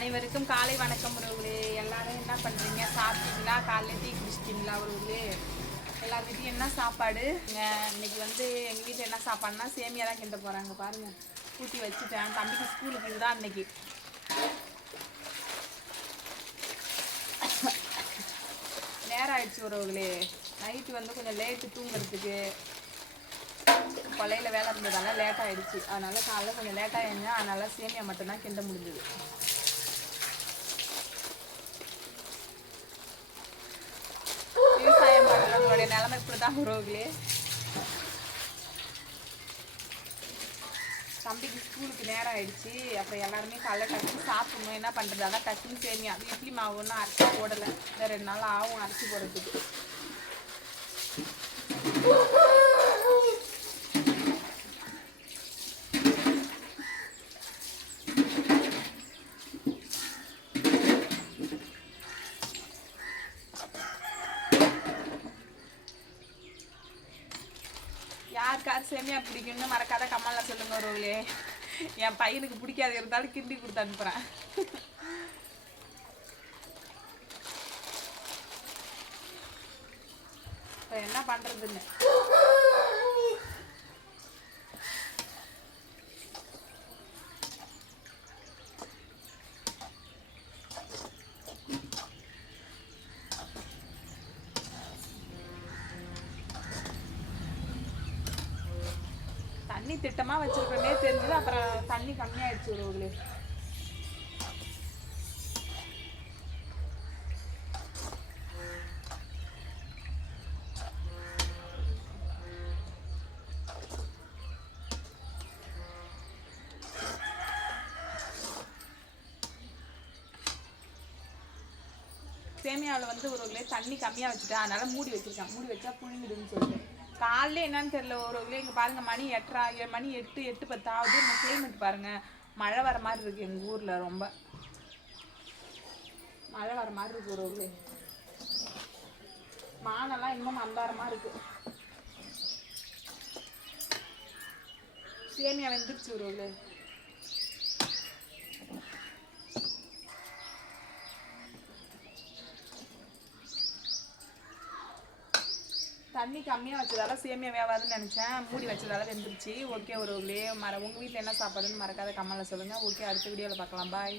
அனைவருக்கும் காலை வணக்கம் உறவுகளே எல்லாரும் என்ன பண்ணுறீங்க சாப்பிட்டீங்களா? காலைல டீ குடிச்சிட்டிங்களா உறவுகளே எல்லார் வீட்டையும் என்ன சாப்பாடு? இன்னைக்கு வந்து எங்கள் வீட்டில் என்ன சாப்பாடுனா சேமியா தான் கிண்ட போகிறாங்க பாருங்கள் கூட்டி வச்சுட்டேன். தம்பிக்கு ஸ்கூலுக்கு இதுதான் இன்னைக்கு. நேரம் ஆயிடுச்சு உறவுகளே நைட்டு வந்து கொஞ்சம் லேட்டு தூங்குறதுக்கு. கொலையில் வேலை இருந்ததால லேட் ஆயிடுச்சு. அதனால காலைல கொஞ்சம் லேட்டாக எழுந்தேன். அதனால சேமியா மட்டும்தான் கிண்ட முடிஞ்சது. நிலைமை இப்படி தான் உறவுகளே தம்பிக்கு ஸ்கூலுக்கு நேரம் ஆயிடுச்சு. அப்புறம் எல்லாருமே காலைல டக்குன்னு சாப்பிடணும். என்ன பண்ணுறது அதான் டக்குன்னு சேமியா. இட்லி மாவு ஒன்றும் அரைச்சி போடலை. ரெண்டு நாள் ஆகும் அரைச்சி போடுறதுக்கு. யாருக்காரு சேமியா பிடிக்கும்னு மறக்காத கமலில் சொல்லுங்க ஒருவங்களே என் பையனுக்கு பிடிக்காது இருந்தாலும் கிண்டி கொடுத்து அனுப்புகிறேன் இப்போ என்ன பண்ணுறதுன்னு தண்ணி திட்டமா வச்சிருக்கோன்னே தெரிஞ்சது. அப்புறம் தண்ணி கம்மியாயிடுச்சு ஒருவங்களே சேமியாவில் வந்து ஒரு தண்ணி கம்மியாக வச்சுட்டேன். அதனால மூடி வச்சிருக்கேன். மூடி வச்சா புழுங்கிடுன்னு சொல்லிட்டு. காலைல என்னன்னு தெரியல ஒரு இங்கே பாருங்க மணி எட்டரா மணி எட்டு எட்டு பத்து ஆகுது இந்த கிளைமேட் பாருங்க மழை வர மாதிரி இருக்கு எங்கள் ஊரில் ரொம்ப. மழை வர மாதிரி இருக்கு ஒரு மானெல்லாம் இன்னும் மந்தாரமா இருக்கு. சேமியா வெந்துருச்சு ஒரு தண்ணி கம்மியாக வச்சதால சேமியா வேவாதுன்னு நினச்சேன். மூடி வச்சதால வெந்துருச்சு. ஓகே ஒரு மர உங்கள் வீட்டில் என்ன சாப்பாடுன்னு மறக்காத கம்மலில் சொல்லுங்கள் ஓகே அடுத்த வீடியோவில் பார்க்கலாம். பாய்